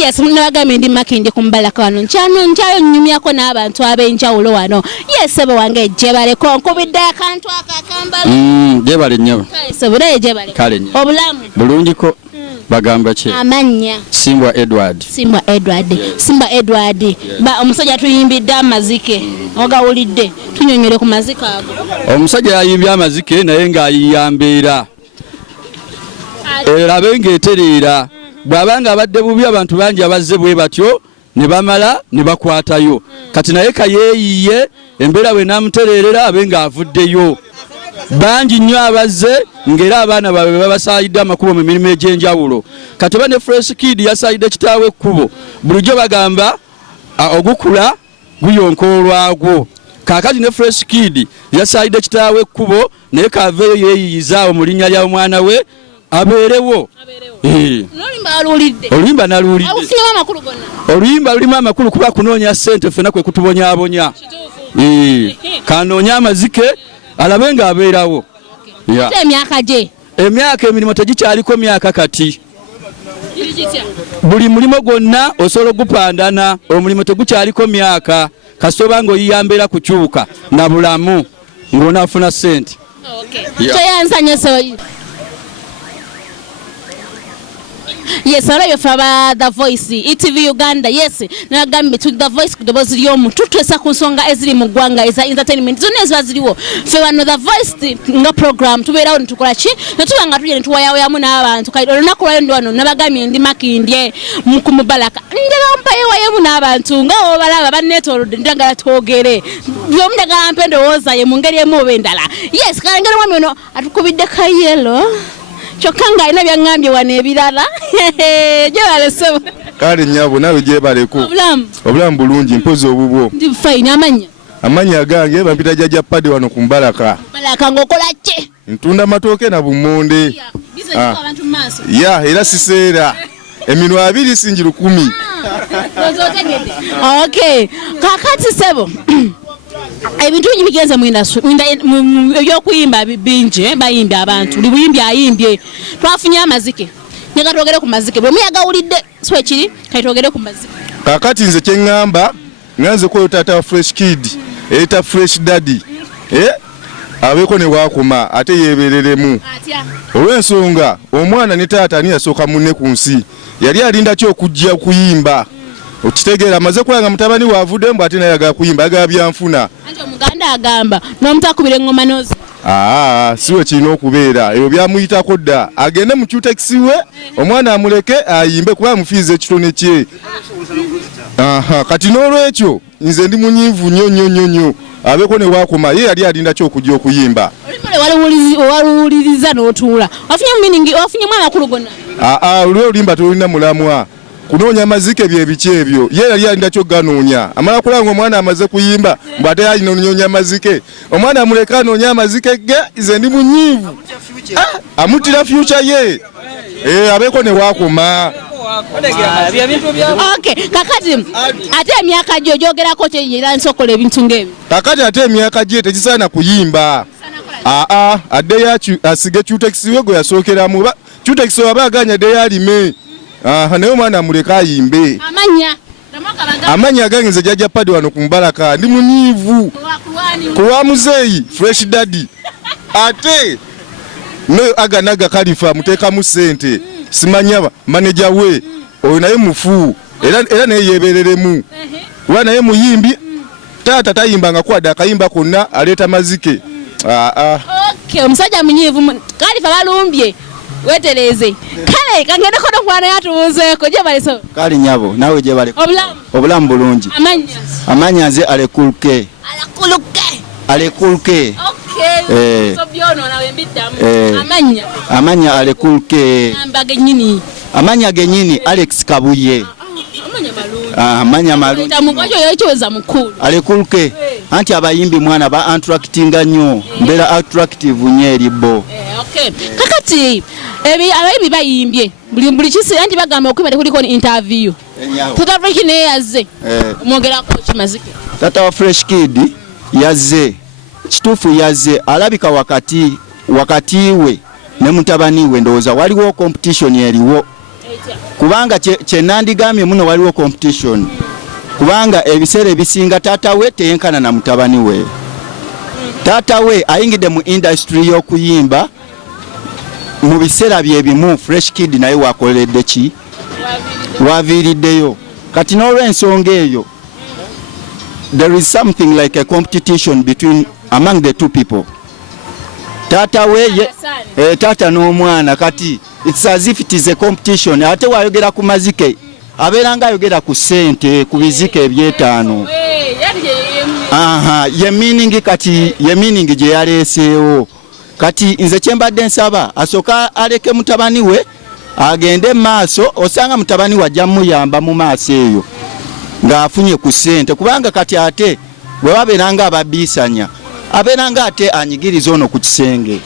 Yes, munagambye ndi makindi kumbalaka wano. Nkyayo nnyumyako n'abantu ab'enjawulo wano. Yes, sebo wange jebaleko nkubidde akantu akakambala. Jebale nnyo. Sebo naye jebale. Kale nnyo. Obulamu. Bulungiko. Bagamba ki? Amanya. Simba Edward. Simba Edward. Ba omusajja tuyimbidde amazike. Ogawulidde. Tunyonyere ku mazike ago. Omusajja yayimbye amazike naye ng'ayiyambeera. Era bengeetereera. Bwabanga abadde bubi abantu bangi abazze bwe batyo ne bamala ne bakwatayo. Kati naye kayeeyiye embeera bwe namutereerera abenga avuddeyo. Bangi nnyo abazze ngera abaana baabwe babasaayidde amakubo mu mirimu egy'enjawulo. Kati ba ne Fresh Kid yasaayidde kitaawe ekkubo. Bulijjo bagamba ogukula guyonka olwagwo. Kaakati ne Fresh Kid yasaayidde kitaawe ekkubo naye kaveeyo yeeyiyizaawo mu linnya lya mwana we abeerewo. Oluyimba naluwulidde. Oluyimba lulimu amakulu kuba kunoonya ssente ffenna kwe kutubonyaabonya. Kanoonya amazike alabe ng'abeerawo. Emyaka gye? Emyaka emirimu tegikyaliko myaka kati. Buli mulimo gwonna osobola ogupandana. Omulimu tegukyaliko myaka. Kasoba ng'oyiyambeera kukyuka na bulamu ng'onaafuna ssente. Yes, alabye faba The Voice, ETV Uganda. Yes, nagambe tu The Voice kudobozi lyomu tutwesa ku nsonga eziri mu ggwanga eza entertainment zonna eziba ziriwo. Fe wano The Voice nga program tubeerawo ne tukola ki netubanga tujja ne tuwayawayamu n'abantu kale olunaku lwayo ndi wano nabagambye ndi makindye ku Mubalaka njagala mpayewayamu n'abantu nga obalaba banneetoolodde njagala twogere by'omu njagala mpe ndowooza ye mu ngeri emu oba endala. Yes, kale ngeri mwami ono atukubidde kayelo kyokka ng'alina byangambye wano ebirala. Jebale sebo. Kale nnyabo nawe gyebaleko. Obulamu bulungi mpozi obubwo. Ndi fine. Amanya gange bampita jjajja Padde wano ku Mubalaka. Mubalaka ng'okola ki? Ntunda amatooke na bummonde. Abantu mu maaso. Era siseera. Eminwa 2 singi 10. Okay. Kakati sebo. Ebintu bingi bigenze mu industry ebyokuyimba bingi bayimbi abantu buli buyimbi ayimbye twafunye amazike nyaka twogere ku mazike bwe muyagawulidde swe kiri kati twogere ku mazike. Kakati nze kye ngamba nganze ko tata Fresh Kid eta Fresh Daddy abeko ne wakoma ate yebereremu olw'ensonga omwana ne taata ani yasooka munne ku nsi yali alinda kyo okujja kuyimba. Okitegeera amaze kulanga mutabani waavudde mbu ate naye ayagala kuyimba ayagala byanfuna. Anti omuganda agamba n'omutakubira engoma nozi. Siwe kirina okubeera ebyo byamuyitako dda agende mu kyutekisi we omwana amuleke ayimbe kuba amufiiza ekitone kye. Kati n'olwekyo nze ndi munyiivu nnyo abeeko ne waakoma ye yali alinda ki okujja okuyimba. Waluwuliriza n'otuula wafunye mwana makulu gonna. Olw'olimba tolina mulamwa. Kunoonya amazike bye biki ebyo ye yali alinda kyo ganoonya amala kulanga omwana amaze kuyimba mbu ate alina onyonya amazike omwana amuleka anoonya amazike ge nze ndi munyiivu amutira future ye abeeko ne wakoma. Okay, kakati ate emyaka gye ogyogerako kyeyera nsokola ebintu ng'ebyo. Kakati ate emyaka gye tekisaana kuyimba. Adde asige kyutekisi we gwe yasookeramu kyutekisi aba aganya dde yalime. Naye omwana amuleka ayimbe. Amanya gange nze jjajja Padde wano ku Mubalaka ndi munyiivu kulwa muzeeyi Fresh Daddy ate ne aganaga Kalifa muteekamu ssente simanya maneja we oyo naye mufu era naye yeebereremu kuba naye muyimbi taata tayimbanga kwadde akayimba konna aleeta mazike. Okay, omusajja munyiivu Kalifa balumbye wetereze kale kangendeko n'omwana yatubuuzeeko gye baleso. Kale nyabo nawe gye baleko. Obulamu bulungi. Amanya nze alekuluke. Okay. So byono nawe mbiddamu. Amanya alekuluke. Amanya genyini Alex Kabuye. Amanya malungi. Tamukojo yochoweza mukulu. Alekuluke. Anti abayimbi mwana ba attractinga nnyo. Mbera attractive nyeri bo. Okay. Kakati abayimbi bayimbye buli kisi anti bagamba okwimba kuliko interview. Tata Fresh ne yazze. Mwogerako kimazike. Tata Fresh Kid yazze. Kitufu yazze alabika wakati we ne mutabani we ndoza waliwo competition yeriwo. kubanga kye nandigambye muno waliwo competition kubanga ebiseera ebisinga taata we teyenkana na mutabani we. Taata we ayingidde mu industry y'okuyimba mu biseera bye bimu Fresh Kid naye wakoleredde ki waviiriddeyo kati n'olw'ensonga eyo there is something like a competition between among the two people. Taata we taata n'omwana kati it's as if it is a competition. Ate wayogera ku mazike abeera nga ayogera ku ssente ku bizike ebyetaano. Ye meaning kati ye meaning gye yaleeseewo kati nze kyembadde nsaba asooka aleke mutabani we agende maaso osanga mutabani we ajja muyamba mu maaso eyo ng'afunye ku ssente kubanga kati ate bwe babeera nga ababiisanya abeera nga ate anyigiriza ono ku kisenge.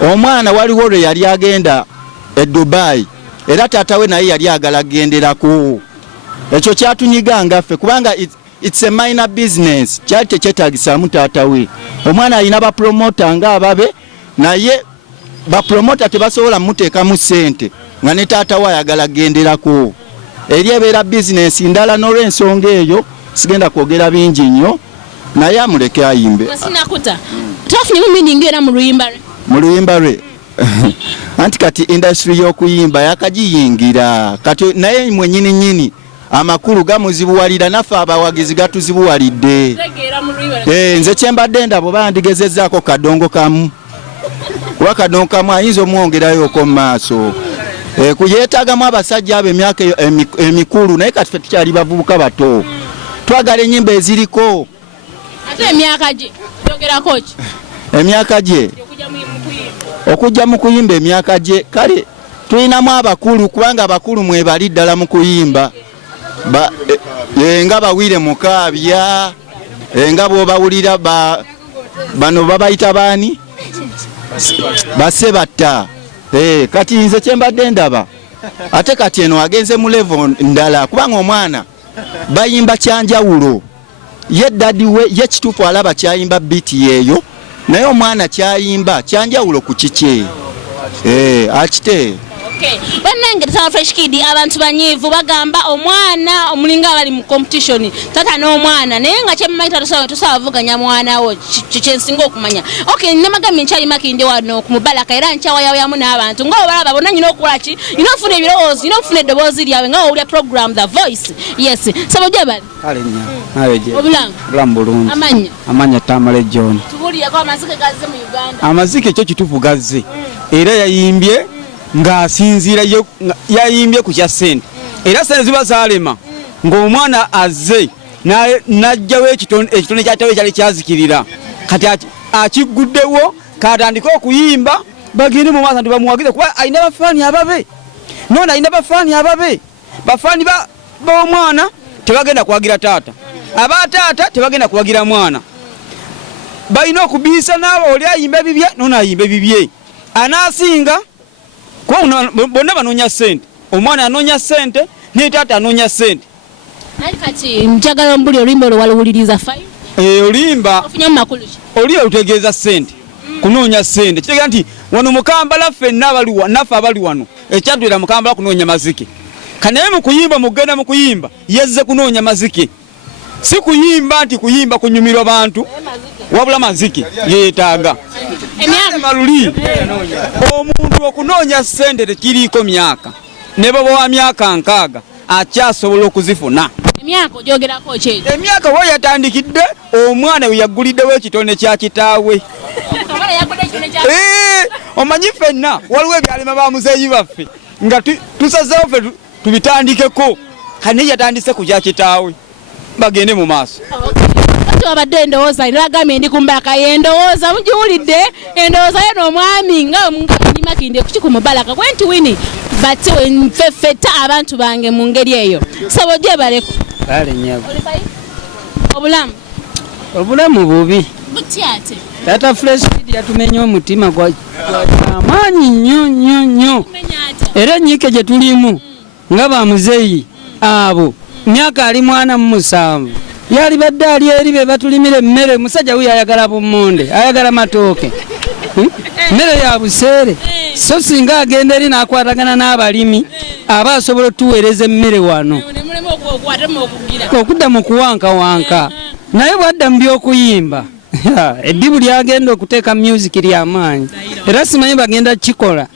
Omwana waliwo lwe yali agenda e Dubai era taata we naye yali agala kugenderako. Ekyo kyatunyiga ngaffe kubanga it's a minor business kyali tekyetaagisaamu taata we. Omwana alina bapromota nga ababe naye bapromota tebasobola muteekamu ssente nga ne taata we ayagala kugenderako. Eri ebeera bizinesi ndala n'olw'ensonga eyo sigenda kwogera bingi nnyo naye amuleke ayimbe. Mu luyimba lwe anti kati industry y'okuyimba yakagiyingira kati naye mwennyini nnyini amakulu gamuzibuwalira naffe abawagizi gatuzibuwalidde. Nze kyembadde ndabo bandigezezzaako kadongo kamu kuba kadongo kamu ayinza omwongerayoko mu maaso. Kuyeetaagamu abasajja abo emyaka emikulu naye kati ffe tukyali bavubuka bato twagala ennyimba eziriko. Ate emyaka gye yogerako ki? Emyaka gye okujja mu kuyimba emyaka gye kale tulinamu abakulu kubanga abakulu mwebali ddala mu kuyimba nga Bawire Mukaabya nga bw'obawulira bano babayita baani Basebatta. Kati nze kyembadde ndaba ate kati eno agenze mu level ndala kubanga omwana bayimba kyanjawulo ye dadi we ye kituufu alaba kyayimba biti yeeyo naye omwana kyayimba kyanjawulo ku kikye akite. Bannange tusaba Fresh Kid abantu banyiivu bagamba omwana omulinga abali mu competition tata n'omwana naye nga kyemmanyi tusaba vuganya mwana wo kyensinga okumanya. Nemagambi nkyali Makinde wano ku Mubalaka era nkyawayawayamu n'abantu nga obalaba bonna nyina okukola ki nyina okufuna ebirowoozo nyina okufuna eddoboozi lyawe nga owulya program The Voice. Yes sabo gye bali kale nnyo nawe gye obulamu bulungi amanya Tamale John tubulireko amazike gazze mu Uganda. Amazike kyo kituufu gazze era yayimbye ng'asinziira yayimbye ku kya ssente era ssente ziba zaalema ng'omwana azze n'ajjawo ekitone kyatawe kyali kyazikirira kati akigguddewo katandike okuyimba bagende mu maaso bamuwagize kuba alina bafaani ababe noona alina bafaani ababe bafaani b'omwana tebagenda kuwagira taata abataata tebagenda kuwagira mwana balina okubiisa naabo oli ayimba bibye noona ayimba bibye anaasinga bonna banoonya ssente omwana anoonya ssente ne taata anoonya ssente. Kati njagala mbuli oluyimba olwo waluwuliriza fayo olimba ofunye mu makulu ki oli otegeeza ssente kunoonya ssente kitegera nti wano Mukambala ffenna naffe abali wano ekyatwera Mukambala kunoonya mazike kanaye mu kuyimba mugenda mu kuyimba yazze kunoonya mazike si kuyimba nti kuyimba kunyumirwa bantu wabula mazike yeetaaga. Maluli omuntu okunoonya ssente tekiriiko myaka ne baba wa myaka 6 akyasobola okuzifuna. Emyaka ogyogerako ki? Emyaka we yatandikidde omwana we yagguliddewo ekitone kya kitaawe. Omanyi ffenna waliwo ebyalema ba muzeeyi baffe nga tusazeewo ffe tubitandikeko kani yatandise ku kya kitaawe bagende mu maaso. Abadde endowooza nagambye ndi ku Mubalaka endowooza mugiwulidde endowooza ye n'omwami nga ndi Makinde kuki ku Mubalaka kwenti wini bati nfeffetta abantu bange mu ngeri eyo sabo gye baleko kale nyabo obulamu bubi butyate tata Fresh Kid yatumenya omutima gwa amaanyi nnyo era nnyike gye tulimu nga ba muzeeyi abo myaka ali 47 yali badde ali eri be batulimire emmere musajja huyo ayagala bumonde ayagala matooke mmere ya buseere so singa agenda eri n'akwatagana n'abalimi aba asobola otuweereza emmere wano okudda mu kuwankawanka naye bwadda mu by'okuyimba eddibu lyagenda okuteeka music ly'amaanyi era simanyi bagenda kikola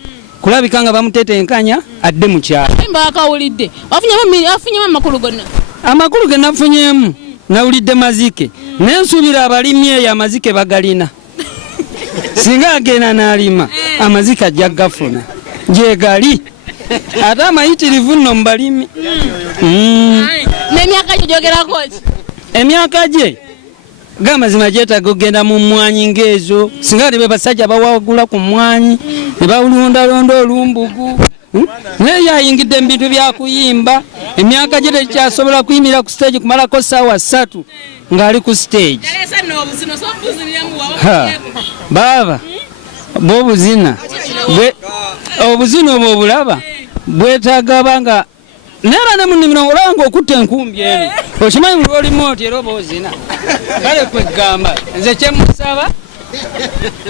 kulabika nga bamutetenkanya adde mu kyalo. Akawulidde wafunyemu amakulu gonna? Amakulu ge nafunyemu nawulidde mazike nensuubira abalimi eyo amazike bagalina singa agenda n'alima amazike ajja gafuna gyegali ate amayitirivu nno mu balimi. N'emyaka gye gyogerako ki? Emyaka gye gamazima gyetaaga ogenda mu mmwanyi ng'ezo singa ne be basajja bawagula ku mmwanyi ne bawulundalonda olumbugu naye yayingidde mu bintu byakuyimba. Emyaka gye tekyasobola kuyimira ku stage kumalako ssaawa 3 ng'ali ku stage. Baaba bw'obuzina obuzina obwo obulaba bwetaaga banga naye ne munimiro olanga okutta enkumbi eno okimanyi lwolimu oti era oba ozina kale kwegamba nze kyemusaba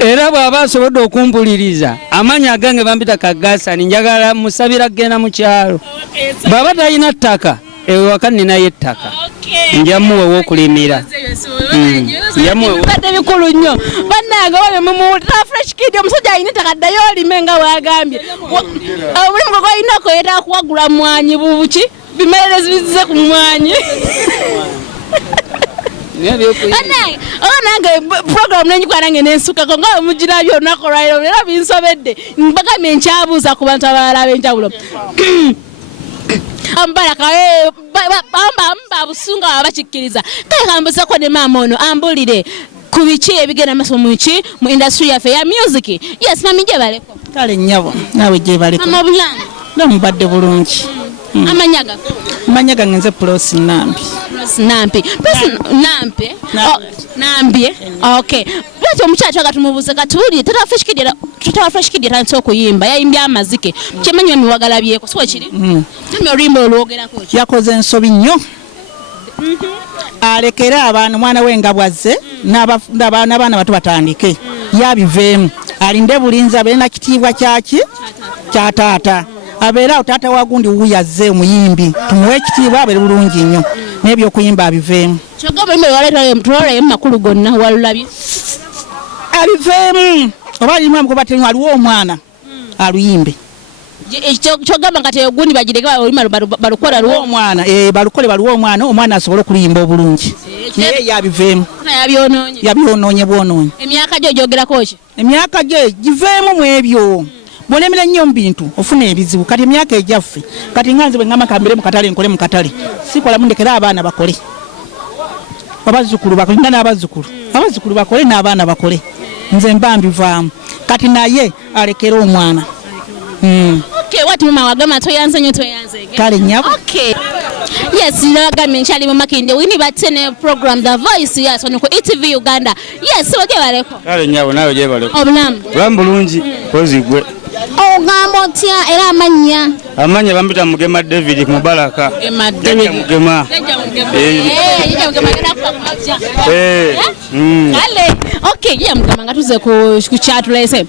era bw'aba asobodde okumpuliriza amanyi agange bampita Kagasani njagala musabira kgenda mu kyalo bw'aba talina ttaka ewaka nninayo ettaka njamuwe w'okulimira badde bikulu nnyo bannange oyo mumuwulira fresh kid omusajja alina ettaka ddayo olime nga bwagambye obulimu gwe gwalinako yeetaaga kuwagula mwanyi bubuki bimererezi bizize ku mwanyi oba nange program nenjikwata nange nensukako nga mugirabye olunaku olwaliro era binsobedde mbagambye nkyabuuza ku bantu abalala ab'enjawulo ambalaka babusunga baba bakikkiriza kale kambuzako ne maama ono ambulire ku biki ebigenda maaso mu industry yaffe ya music. Yes mami gye baleko kale nnyabo naawe gye baleko mama obulanga namubadde bulungi. Amanyaga amanya gange nze Prosi Nampi. Nampi okay lwaki omukyala twaga tumubuuze katuwulire tata fresh kid yatandise okuyimba yayimbya amazike kyemanyi emiwagalabyeko siwe kiri nami oluyimba olwogerako yakoze ensobi nnyo alekera abaana mwana we nga bwazze n'abaana bato batandike yabiveemu alinde bulinzi abeere na kitiibwa kyaki kya taata abeera awo taata wagundi wuyazze omuyimbi tumuwe ekitiibwa abeere bulungi nnyo n'ebyokuyimba abiveemu kyogamba oluyimba makulu gonna walulabye abiveemu oba alimu amukobatemu aliwo omwana aluyimbe kyogamba nga tegundi bagireke balukola omwana balukole baliwo omwana asobole okuluyimba obulungi naye yabiveemu yabyonoonye bwonoonye. Emyaka gye gyogerako ki? Emyaka gye giveemu mu ebyo bwolemera nnyo mu bintu ofuna ebizibu kati emyaka egyaffe kati nga nze bwe ngamba kambire mu katale nkole mu katale sikola mundekera abaana bakole abazzukulu bakole nga n'abazzukulu bakole n'abaana bakole nze mba mbivaamu kati naye alekera omwana. Okay, wati mama wagamba toyanze nnyo kale nnyabo. Okay. Yes, nagambye nkyali mu Makindye wini batte program The Voice yes on ku ETV Uganda. Yes, wage baleko. Kale nnyabo nawe gye baleko. Obulamu bulungi kozigwe. Ogamba otya era amanya bambita Mugema David Mubaraka. David Mugema. Kale. Okay, ye Mugema nga tuze ku chat lese.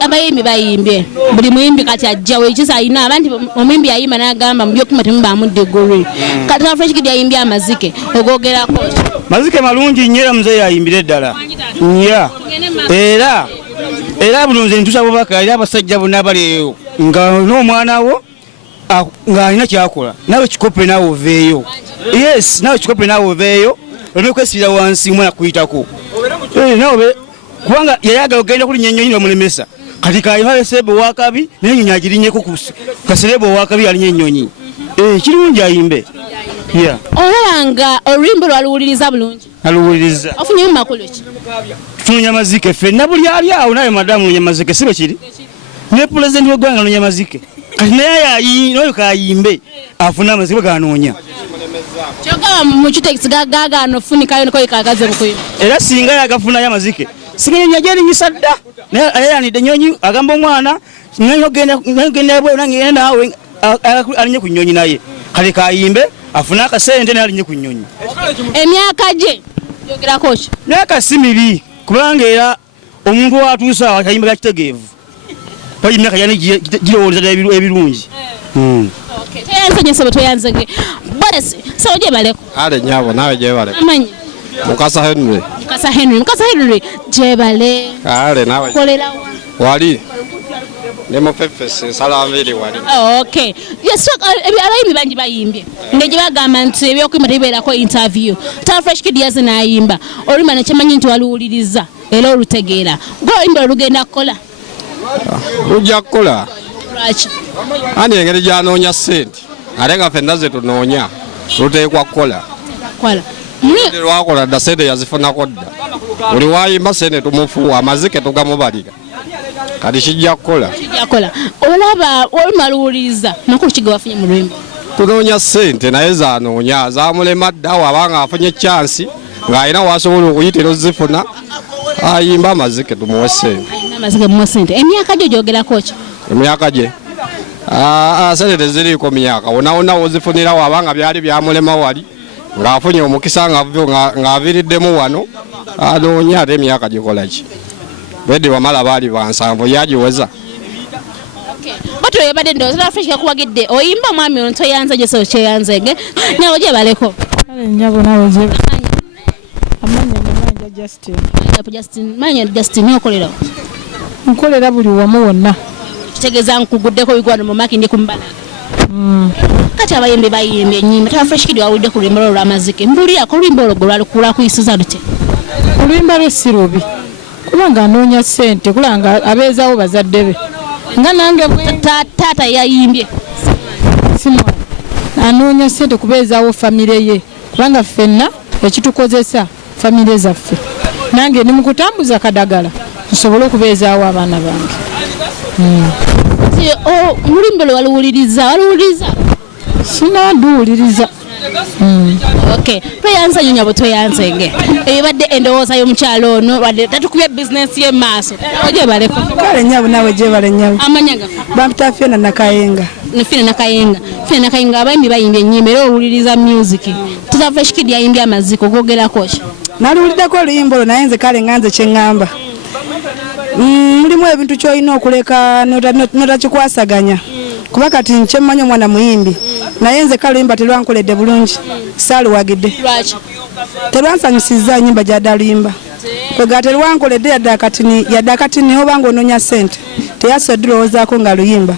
Abayimbi bayimbye. Buli muyimbi kati ajja wekiza ayina abandi omuyimbi ayimba n'agamba mu byokuma temba amudde gore. Kati fresh kid ayimbye amazike ogogerako. Mazike malungi nnyo mzee yayimbire ddala. Nya. Era bulunze ntusa bubaka era abasajja bonna bali nga n'omwana wo nga alina kyakola nawe kikope nawe oveeyo. Yes nawe kikope nawe oveeyo oleme kwesibira wansi mwana kuyitako nawe kubanga yayaga ogenda kulinya ennyonyi bamulemesa kati kayimayo sebo wakabi n'ennyonyi agirinyeko kaserebo wakabi alinya ennyonyi kirungi ayimbe. Olanga olwimbo lwaluwuliriza bulungi aluwuliriza ofunye mu makulu ki tunya mazike fenna buli ali awo naye madamu lunya mazike sibe kiri ne president w'eggwanga lunya mazike kati naye ayinoyo kayimbe afuna mazike ganoonya kyogaba mu kiteksi gagano funikayo niko ikagaze bukuyimba era singa yagafuna ya mazike singa nyajeri nyisadda naye yanide nyonyi agamba omwana ngenda bwe nangenda nawe alinye ku nyonyi naye kale kayimbe afuna akasente naye alinye ku nyonyi. Emyaka gye yogerako ki? Myaka si mibi kubanga era omuntu watuusa akayimba kakitegeevu pali emyaka yana girowooza ddala ebirungi. Toyanze nyo sebo toyanze ge. Bwesi sawo gye baleko. Ale nyabo nawe gye baleko. Amanyi. Mukasa Henry. Mukasa Henry gye bale. Ale nawe. Kolera wali. Nemo pepese salamviri wali. Okay. Yes, abayimbi bangi bayimbye. Ngeje bagamba nti ebyokuyimba tebibeerako interview. Ta Fresh Kid yazina ayimba. Olumana kyemanyi nti waluwuliriza era olutegeera. Gwe oluyimba olugenda kukola. Lujja kukola. Lwaki? Ani engeri gy'anoonya ssente ate nga ffenna ze tunoonya luteekwa kukola. Lwakola dda ssente yazifunako dda. Buli waayimba ssente tumufuwa amazike tugamubalira. Kati kijja kukola. Olaba olumala luwuliriza makulu ki ge wafunye mu lwimba? Tunoonya ssente naye zaanoonya zaamulema dda wabanga afunye chansi ng'alina wasobola okuyitira ozifuna ayimba amazike tumuwe ssente. Emyaka gyo gyogerako ki? Emyaka gye ssente teziriiko myaka wona wozifunira wabanga byali byamulema wali ng'afunye omukisa ng'aviiriddemu wano anoonya ate emyaka gikola ki? Bedde wamala baali bansanvu yagiweza. Bato yabadde ndowooza Fresh yakuwagidde oyimba mwami ono toyanze gye so kyeyanzege nyawo gye baleko. Nyabo nawe gye amanya Justin okolera nkolera buli wamu wonna. Kitegeeza nkuguddeko bigwano mu maki ndi kumbala. Kati abayimbi bayimbye ennyimba ta Fresh Kid wawulidde ku lwimba lw'amazike mbuliako olwimba olwo lwakuyisiza lute? Olwimba lwe si lubi kubanga anoonya ssente kulanga abeezaawo bazadde be nga nange taata yayimbye simwana anoonya ssente kubeezaawo famire ye kubanga ffenna ekitukozesa famire zaffe nange ndi mu kutambuza kadagala nsobole okubeezaawo abaana bange. Olulimba lwe waluwuliriza? Sinaduwuliriza. Toyanze nyo nyabo toyanzenge ebadde endowooza y'omukyalo ono wadde tatukubye bizinensi ye maaso gye baleko. Kale nyabo nawe gye bale nyabo. Amanya gafa bampita Fiona Nakayenga. Fiona Nakayenga abayimbi bayimbye ennyimba era owuliriza music. Tuza Fresh Kid yayimbye amaziko gogerako ki? Naluwuliddeko oluyimba olwo naye nze kale nganze kye ŋŋamba. Mulimu ebintu ky'olina okuleka notakikwasaganya kuba kati nkyemmanyi omwana muyimbi naye nze kale oluyimba terwankoledde bulungi saaluwagidde. Lwaki? Terwansanyusizza nnyimba gyadde aluyimba kwega terwankoledde yadde akatini obanga onoonya ssente teyasobola oddolowoozaako nga luyimba.